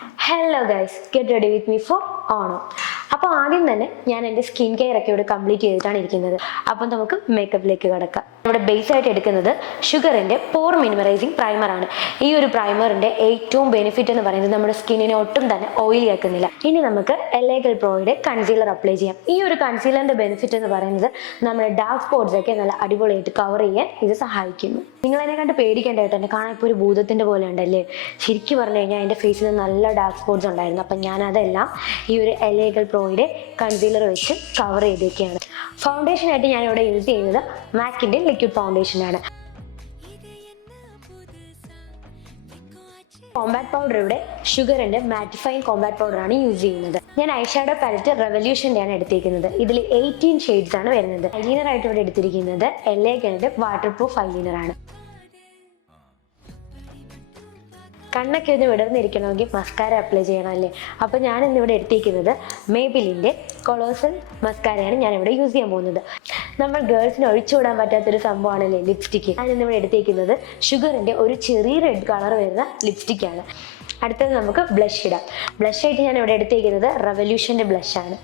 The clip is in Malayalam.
Hello guys, get ready with me for Onam. അപ്പോൾ ആദ്യം തന്നെ ഞാൻ എൻ്റെ സ്കിൻ കെയർ ഒക്കെ ഇവിടെ കംപ്ലീറ്റ് ചെയ്തിട്ടാണ് ഇരിക്കുന്നത്. അപ്പം നമുക്ക് മേക്കപ്പിലേക്ക് കിടക്കാം. നമ്മുടെ ബേസ് ആയിട്ട് എടുക്കുന്നത് ഷുഗറിൻ്റെ പോർ മിനിമലൈസിങ് പ്രൈമറാണ്. ഈ ഒരു പ്രൈമറിൻ്റെ ഏറ്റവും ബെനിഫിറ്റ് എന്ന് പറയുന്നത് നമ്മുടെ സ്കിന്നിനെ ഒട്ടും തന്നെ ഓയിലി ആക്കുന്നില്ല. ഇനി നമുക്ക് എലേഗൽ പ്രോയുടെ കൺസീലർ അപ്ലൈ ചെയ്യാം. ഈ ഒരു കൺസീലറിൻ്റെ ബെനിഫിറ്റ് എന്ന് പറയുന്നത് നമ്മുടെ ഡാർക്ക് സ്പോട്ട്സ് ഒക്കെ നല്ല അടിപൊളിയായിട്ട് കവർ ചെയ്യാൻ ഇത് സഹായിക്കുന്നു. നിങ്ങൾ എന്നെ കണ്ട് പേടിക്കേണ്ട കേട്ടോ, എന്നെ കാണാൻ ഇപ്പോൾ ഒരു ഭൂതത്തിൻ്റെ പോലെ ഉണ്ടല്ലേ. ശരിക്കും പറഞ്ഞു കഴിഞ്ഞാൽ എൻ്റെ ഫേസിൽ നല്ല ഡാർക്ക് സ്പോട്ട്സ് ഉണ്ടായിരുന്നു. അപ്പം ഞാൻ അതെല്ലാം ഈ ഒരു എലേഗൽ പ്രോയുടെ കൺസീലർ വെച്ച് കവർ ചെയ്തേക്കാണ്. ഫൗണ്ടേഷൻ ആയിട്ട് ഞാൻ ഇവിടെ യൂസ് ചെയ്യുന്നത് മാക്കിൻ്റെ ലിക്വിഡ് ഫൗണ്ടേഷനാണ്. കോമ്പാക്ട് പൗഡർ ഇവിടെ ഷുഗറിൻ്റെ മാറ്റിഫൈങ് കോമ്പാക്ട് പൗഡറാണ് യൂസ് ചെയ്യുന്നത്. ഞാൻ ഐഷാഡോ പാലറ്റ് റെവല്യൂഷൻ്റെ ആണ് എടുത്തിരിക്കുന്നത്. ഇതിൽ 18 ഷെയ്ഡ്സ് ആണ് വരുന്നത്. ഐലൈനർ ആയിട്ട് ഇവിടെ എടുത്തിരിക്കുന്നത് എലേഗൻ്റെ വാട്ടർ പ്രൂഫ് ഐലൈനറാണ്. കണ്ണൊക്കെ ഒന്ന് വിടർന്നിരിക്കണമെങ്കിൽ മസ്കാര അപ്ലൈ ചെയ്യണം അല്ലേ. അപ്പോൾ ഞാനിന്നിവിടെ എടുത്തിരിക്കുന്നത് മേബിലിൻ്റെ കൊളോസൽ മസ്കാരയാണ് ഞാനിവിടെ യൂസ് ചെയ്യാൻ പോകുന്നത്. നമ്മൾ ഗേൾസിന് ഒഴിച്ചുവിടാൻ പറ്റാത്തൊരു സംഭവമാണല്ലേ ലിപ്സ്റ്റിക്ക്. ഞാനിന്നിവിടെ എടുത്തിരിക്കുന്നത് ഷുഗറിൻ്റെ ഒരു ചെറിയ റെഡ് കളർ വരുന്ന ലിപ്സ്റ്റിക്കാണ്. അടുത്തത് നമുക്ക് ബ്ലഷ് ഇടാം. ബ്ലഷ് ആയിട്ട് ഞാൻ ഇവിടെ എടുത്തിരിക്കുന്നത് റെവല്യൂഷൻ്റെ ബ്ലഷാണ്.